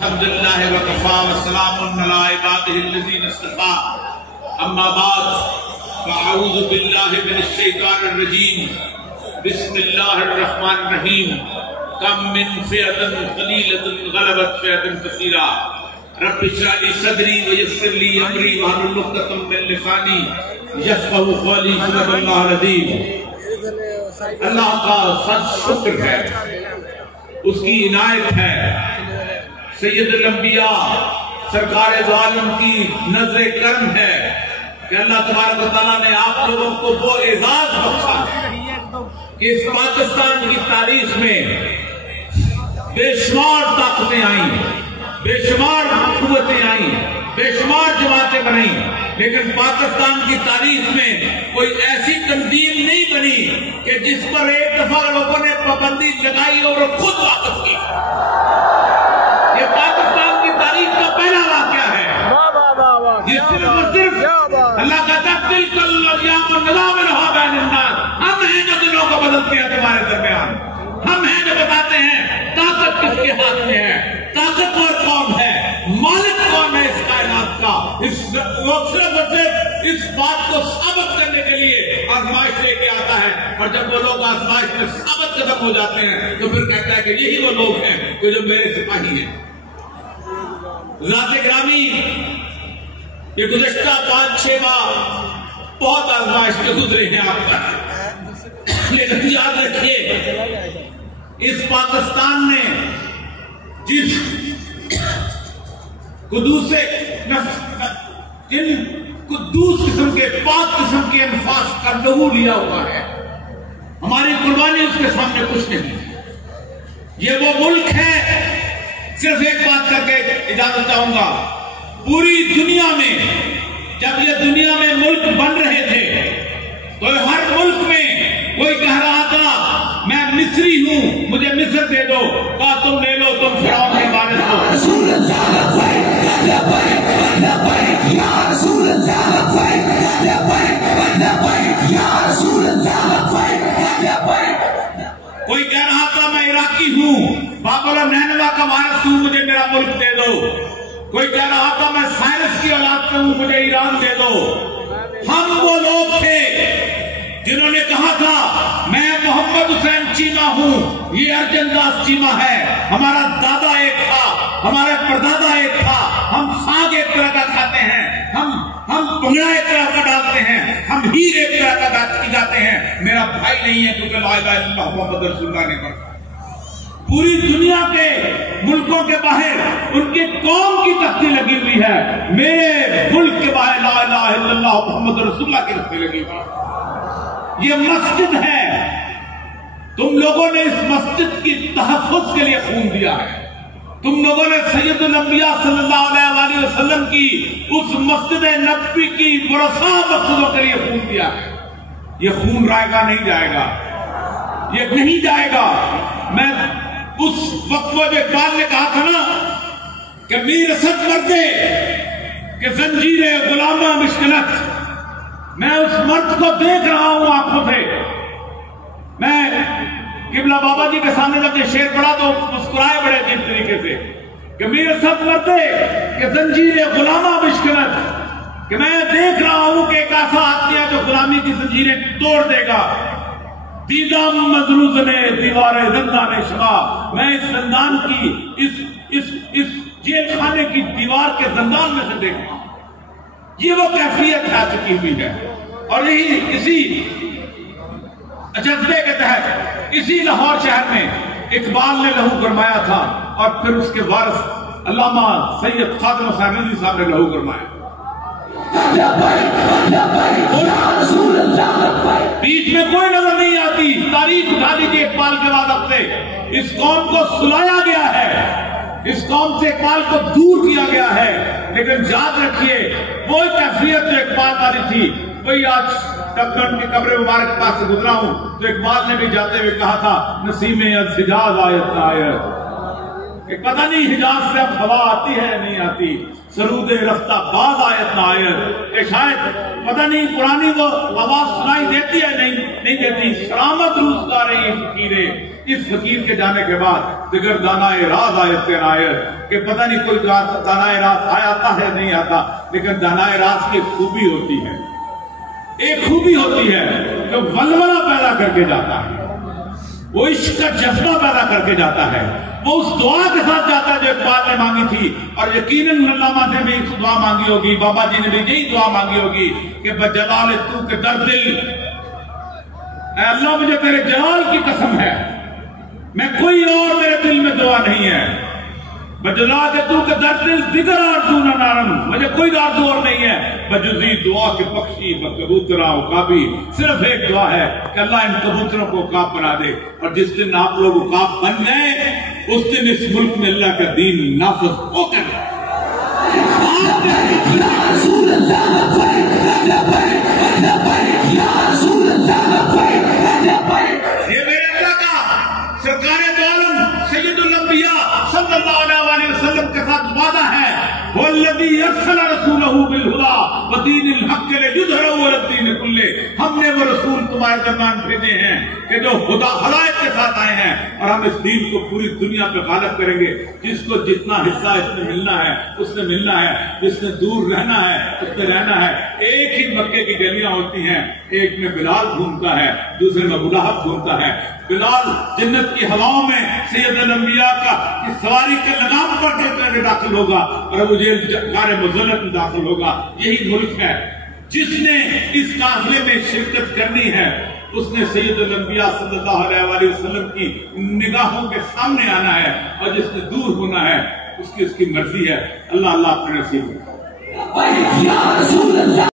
الحمدللہ وکفا وسلام علی عبادہ الذین اصطفیٰ اما بعد فاعوذ باللہ من الشیطان الرجیم بسم اللہ الرحمن الرحیم کم من فئۃ قلیلۃ غلبت فئۃ کثیرہ رب اشرح لی صدری ویسر لی امری واحلل عقدۃ من لسانی یفقہوا قولی صدق اللہ العظیم۔ اللہ کا سچ شکر ہے، اس کی عنایت ہے، سید الانبیاء سرکار دو عالم کی نظر کرم ہے کہ اللہ تبارک و تعالیٰ نے آپ لوگوں کو وہ اعزاز بخشا کہ اس پاکستان کی تاریخ میں بے شمار طاقتیں آئیں، بے شمار قوتیں آئیں، بے شمار جماعتیں بنیں، لیکن پاکستان کی تاریخ میں کوئی ایسی تنظیم نہیں بنی کہ جس پر ایک دفعہ لوگوں نے پابندی لگائی اور خود واپس کی۔ یہ پاکستان کی تاریخ کا پہلا واقعہ ہے جس صرف اور صرف اللہ کا تلک الايام نداولها بین الناس، ہم ہیں جو دلوں کو بدلتے ہیں تمہارے درمیان، ہم ہیں جو بتاتے ہیں طاقت کس کے ہاتھ میں ہے، طاقتور کون ہے، مالک کون ہے اس کائنات کا۔ وہ صرف اور صرف اس بات کو ثابت کرنے کے لیے آزمائش لے کے آتا ہے، اور جب وہ لوگ آزمائش میں ثابت قدم ہو جاتے ہیں تو پھر کہتا ہے کہ یہی وہ لوگ ہیں کہ جو میرے سپاہی ہیں۔ ذات گرامی، یہ گزشتہ 5-6 ماہ بہت آزمائش کے گزرے ہیں آپ کا، لیکن یاد رکھیے اس پاکستان نے جس قدوس قسم کے پاک قسم کے انفاس کا لہو لیا ہوا ہے، ہماری قربانی اس کے سامنے کچھ نہیں۔ یہ وہ ملک ہے، صرف ایک بات کر کے اجازت چاہوں گا، پوری دنیا میں جب یہ دنیا میں ملک بن رہے تھے تو ہر ملک میں کوئی کہہ رہا تھا میں مصری ہوں مجھے مصر دے دو، کہا تم لے لو، تم فرعون کے وارث ہو۔ رسول اللہ لبیک لبیک لبیک یا رسول اللہ لبیک لبیک لبیک یا رسول اللہ لبیک لبیک۔ کوئی کہہ رہا تھا میں عراقی ہوں، بابل و نینوا کا وارث ہوں، مجھے میرا ملک دے دو۔ کوئی کہہ رہا تھا میں سائرس کی اولاد سے ہوں، مجھے ایران دے دو۔ ہم وہ لوگ تھے جنہوں نے کہا تھا میں محمد حسین چیمہ ہوں، یہ ارجن داس چیمہ ہے، ہمارا دادا ایک تھا، ہمارا پردادا ایک تھا، ہم ساگ ایک طرح کا کھاتے ہیں، ہم بھنگڑا ایک طرح کا ڈالتے ہیں، ہم ہیر ایک طرح کا جاتے ہیں، میرا بھائی نہیں ہے کیونکہ لا الہ الا اللہ محمد رسول اللہ نے کہا۔ پوری دنیا کے ملکوں کے باہر ان کی قوم کی تختی لگی ہوئی ہے، میرے ملک کے باہر لا الہ الا اللہ محمد رسول اللہ کی تختی لگی ہوئی ہے۔ یہ مسجد ہے، تم لوگوں نے اس مسجد کی تحفظ کے لیے خون دیا ہے، تم لوگوں نے سید الانبیاء صلی اللہ علیہ وآلہ وسلم کی اس مسجد نبوی کی ورثاء مسجدوں کے لیے خون دیا ہے۔ یہ خون رائے گا نہیں جائے گا، یہ نہیں جائے گا۔ میں اس وقت وہ اقبال نے کہا تھا نا کہ میر اسد مردے کہ زنجیر غلامہ مشکلت، میں اس مرد کو دیکھ رہا ہوں آنکھوں سے۔ میں قبلہ بابا جی کے سامنے جب یہ شعر پڑھا تو مسکرائے بڑے عجیب طریقے سے کہ میر اسد مردے کہ زنجیر غلامہ مشکلت، کہ میں دیکھ رہا ہوں کہ ایک ایسا آدمی ہے جو غلامی کی زنجیریں توڑ دے گا۔ دیدم مزروز نے دیوار زندان شما، میں اس زندان کی اس جیل خانے کی دیوار کے زندان میں سے دیکھ رہا ہوں۔ یہ وہ کیفیت آ چکی ہوئی ہے، اور یہی اسی جذبے کے تحت اسی لاہور شہر میں اقبال نے لہو گرمایا تھا، اور پھر اس کے وارث علامہ سید خادم حسین رضوی صاحب نے لہو گرمایا۔ بیچ میں کوئی نظر نہیں آتی، تاریخ اٹھا لیجیے اقبال کے بعد اب سے اس قوم کو سلایا گیا ہے، اس قوم سے اقبال کو دور کیا گیا ہے، لیکن یاد رکھیے وہ کیفیت جو اقبال والی تھی وہی آج جب میں ان کی قبر مبارک پاس سے گزرا ہوں تو اقبال نے بھی جاتے ہوئے کہا تھا نسیم از حجاز آیت آیت، کہ پتہ نہیں حجاز سے اب ہوا آتی ہے یا نہیں آتی، سرود رفتہ باز آیت نہ آیت، کہ شاید پتہ نہیں پرانی وہ آواز سنائی دیتی ہے نہیں دیتی، سلامت روزگار ہے یہ فقیرے، اس فقیر کے جانے کے بعد دیگر دانائے راز آئے تینائر، کہ پتہ نہیں کوئی دانائے راز آتا ہے نہیں آتا، لیکن دانائے راز کی خوبی ہوتی ہے، ایک خوبی ہوتی ہے کہ ولولہ پیدا کر کے جاتا ہے، وہ عشق کا جذبہ پیدا کر کے جاتا ہے، وہ اس دعا کے ساتھ جاتا ہے جو اقبال نے مانگی تھی، اور یقیناً علامہ نے بھی دعا مانگی ہوگی، بابا جی نے بھی یہی دعا مانگی ہوگی کہ بجلال تو کے در دل، اے اللہ مجھے تیرے جلال کی قسم ہے، میں کوئی اور میرے دل میں دعا نہیں ہے، بجلال تو کے در دل دیگر آرزو نہ نارم، مجھے کوئی آرزو اور نہیں ہے بجزی دعا کے بخشی کبوترا عقابی، صرف ایک دعا ہے کہ اللہ ان کبوتروں کو عقاب بنا دے، اور جس دن آپ لوگ عقاب بن گئے اس دن اس ملک میں اللہ کا دین نافذ ہو کر یہ میرے اللہ کا سرکار دو عالم سید الانبیاء صلی اللہ علیہ وسلم کے ساتھ وعدہ ہے، والذی ارسل رسولہ بالہدی ودین الحق لیظہرہ علی الدین کلہ، ہم نے وہ رسول تمہارے درمیان بھیجے ہیں کہ جو ہدایت کے ساتھ آئے ہیں، اور ہم اس دین کو پوری دنیا پہ غالب کریں گے، جس کو جتنا حصہ اس میں ملنا ہے اس نے ملنا ہے، جس نے دور رہنا ہے اس نے رہنا ہے۔ ایک ہی مکے کی گلیاں ہوتی ہیں، ایک میں بلال گھومتا ہے، دوسرے میں ابو لہب گھومتا ہے۔ بلال جنت کی ہواؤں میں سید الانبیاء کا سواری کے لگام پر چڑھ داخل ہوگا، اور ابو جہل غار مذلت میں داخل ہوگا۔ یہی ملک ہے، جس نے اس قافلے میں شرکت کرنی ہے اس نے سید الانبیاء صلی اللہ علیہ وسلم کی نگاہوں کے سامنے آنا ہے، اور جس نے دور ہونا ہے اس کی مرضی ہے۔ اللہ اپنے نصیب